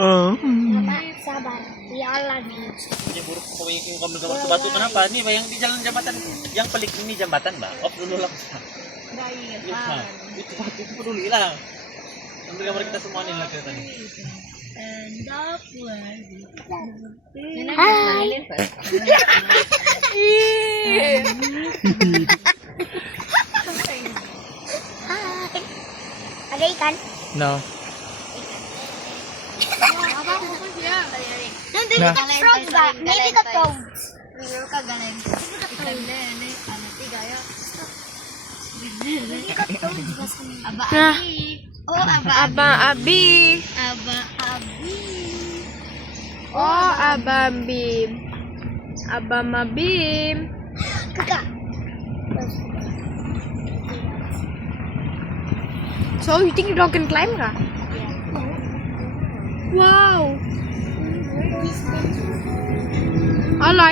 Mama, sabar. We all love you. Jadi buruk ko yung kamil-kamil sa bato kenapa? Ini ba yung di jalan jambatan? Yang pelik ini jambatan ba? Off dulu lang. Itu batu itu peduli lah. Ambil gambar kita semua nih lah kita nih. Ada ikan? No. Nah. Frogs ba? Maybe the frogs. Nah. Aba-abi. Oh, abambim. Abamabim. Kakak. So, you think your dog can climb, ka? Wow.